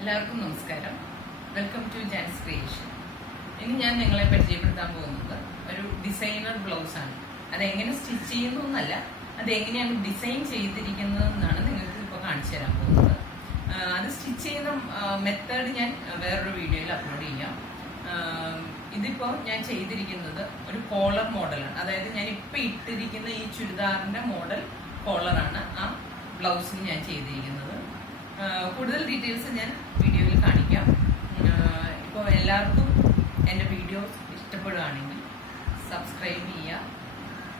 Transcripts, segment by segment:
എല്ലാവർക്കും നമസ്കാരം. Welcome to Jan's creation. ഇനി ഞാൻ നിങ്ങളെ പരിചയപ്പെടുത്താൻ പോകുന്നത് ഒരു ഡിസൈനർ ബ്ലൗസ് ആണ്. അതെങ്ങനെ സ്റ്റിച്ച് ചെയ്യുന്നു എന്നല്ല, അതെങ്ങനെയാണ് ഡിസൈൻ ചെയ്തിരിക്കുന്നതെന്നാണ് നിങ്ങൾക്ക് ഇപ്പോൾ കാണിച്ചു തരാൻ പോകുന്നത്. അത് സ്റ്റിച്ച് ചെയ്യുന്ന മെത്തേഡ് ഞാൻ വേറൊരു വീഡിയോയിൽ അപ്ലോഡ് ചെയ്യാം. ഇതിപ്പോൾ ഞാൻ ചെയ്തിരിക്കുന്നത് ഒരു കോളർ മോഡലാണ്. അതായത് ഞാൻ ഇപ്പോൾ ഇട്ടിരിക്കുന്ന ഈ ചുരിദാറിന്റെ മോഡൽ കോളറാണ് ആ ബ്ലൗസിന് ഞാൻ ചെയ്തിരിക്കുന്നത്. കൂടുതൽ ഡീറ്റെയിൽസ് ഞാൻ വീഡിയോയിൽ കാണിക്കാം. ഇപ്പോൾ എല്ലാവർക്കും എൻ്റെ വീഡിയോ ഇഷ്ടപ്പെടുകയാണെങ്കിൽ സബ്സ്ക്രൈബ് ചെയ്യുക.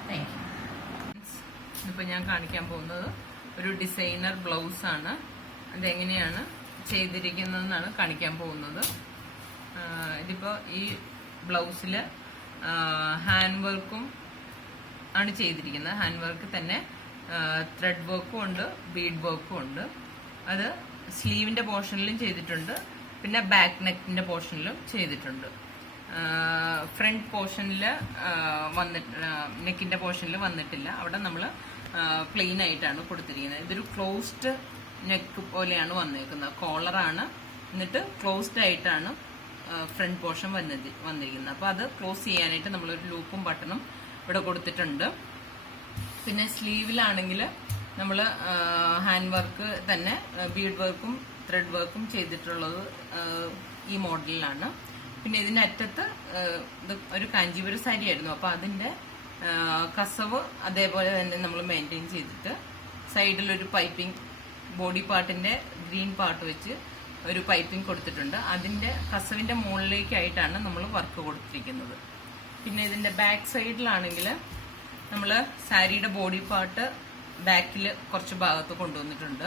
Thank you. ഇതിപ്പോൾ ഞാൻ കാണിക്കാൻ പോകുന്നത് ഒരു ഡിസൈനർ ബ്ലൗസാണ്. അതെങ്ങനെയാണ് ചെയ്തിരിക്കുന്നതെന്നാണ് കാണിക്കാൻ പോകുന്നത്. ഇതിപ്പോൾ ഈ ബ്ലൗസിൽ ഹാൻഡ് വർക്കും ആണ് ചെയ്തിരിക്കുന്നത്. ഹാൻഡ് വർക്ക് തന്നെ ത്രെഡ് വർക്കും ഉണ്ട്, ബീഡ് വർക്കും ഉണ്ട്. അത് സ്ലീവിന്റെ പോർഷനിലും ചെയ്തിട്ടുണ്ട്, പിന്നെ ബാക്ക് നെക്കിന്റെ പോർഷനിലും ചെയ്തിട്ടുണ്ട്. ഫ്രണ്ട് പോർഷനിൽ നെക്കിന്റെ പോർഷനിൽ വന്നിട്ടില്ല. അവിടെ നമ്മൾ പ്ലെയിൻ ആയിട്ടാണ് കൊടുത്തിരിക്കുന്നത്. ഇതൊരു ക്ലോസ്ഡ് നെക്ക് പോലെയാണ് വന്നേക്കുന്നത്. കോളറാണ്, എന്നിട്ട് ക്ലോസ്ഡ് ആയിട്ടാണ് ഫ്രണ്ട് പോർഷൻ വന്നിരിക്കുന്നത്. അപ്പോൾ അത് ക്ലോസ് ചെയ്യാനായിട്ട് നമ്മളൊരു ലൂപ്പും ബട്ടണും ഇവിടെ കൊടുത്തിട്ടുണ്ട്. പിന്നെ സ്ലീവിലാണെങ്കിൽ നമ്മൾ ഹാൻഡ് വർക്ക് തന്നെ ബീഡ് വർക്കും ത്രെഡ് വർക്കും ചെയ്തിട്ടുള്ളത് ഈ മോഡലിലാണ്. പിന്നെ ഇതിന്റെ അറ്റത്ത് ഇത് ഒരു കാഞ്ചീപുരം സാരി ആയിരുന്നു. അപ്പോൾ അതിന്റെ കസവ് അതേപോലെ തന്നെ നമ്മൾ മെയിൻറ്റെയിൻ ചെയ്തിട്ട് സൈഡിലൊരു പൈപ്പിംഗ്, ബോഡി പാർട്ടിന്റെ ഗ്രീൻ പാർട്ട് വെച്ച് ഒരു പൈപ്പിംഗ് കൊടുത്തിട്ടുണ്ട്. അതിന്റെ കസവിന്റെ മുകളിലേക്കായിട്ടാണ് നമ്മൾ വർക്ക് കൊടുത്തിരിക്കുന്നത്. പിന്നെ ഇതിന്റെ ബാക്ക് സൈഡിലാണെങ്കിൽ നമ്മൾ സാരിയുടെ ബോഡി പാർട്ട് ബാക്കിൽ കുറച്ച് ഭാഗത്ത് കൊണ്ടുവന്നിട്ടുണ്ട്.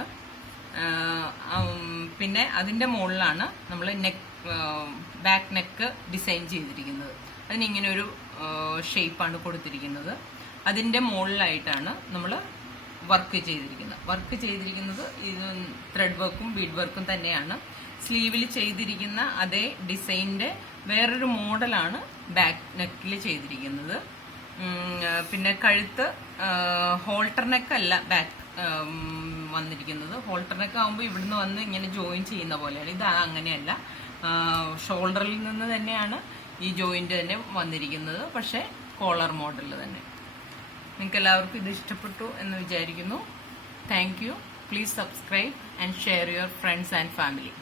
പിന്നെ അതിന്റെ മുകളിലാണ് നമ്മൾ ബാക്ക് നെക്ക് ഡിസൈൻ ചെയ്തിരിക്കുന്നത്. അതിനിങ്ങനെ ഒരു ഷേപ്പാണ് കൊടുത്തിരിക്കുന്നത്. അതിന്റെ മുകളിലായിട്ടാണ് നമ്മൾ വർക്ക് ചെയ്തിരിക്കുന്നത്. ഇത് ത്രെഡ് വർക്കും ബീഡ് വർക്കും തന്നെയാണ്. സ്ലീവിൽ ചെയ്തിരിക്കുന്ന അതേ ഡിസൈനിന്റെ വേറൊരു മോഡലാണ് ബാക്ക് നെക്കിൽ ചെയ്തിരിക്കുന്നത്. പിന്നെ കഴുത്ത് ഹോൾട്ടർ നെക്ക് അല്ല ബാക്ക് വന്നിരിക്കുന്നത്. ഹോൾട്ടർ നെക്ക് ആകുമ്പോൾ ഇവിടുന്ന് വന്ന് ഇങ്ങനെ ജോയിൻ ചെയ്യുന്ന പോലെയാണ്. ഇത് അങ്ങനെയല്ല, ഷോൾഡറിൽ നിന്ന് തന്നെയാണ് ഈ ജോയിന്റ് തന്നെ വന്നിരിക്കുന്നത്. പക്ഷെ കോളർ മോഡലിൽ തന്നെ. നിങ്ങൾക്ക് എല്ലാവർക്കും ഇത് ഇഷ്ടപ്പെട്ടു എന്ന് വിചാരിക്കുന്നു. Thank you. Please subscribe and share your friends and family.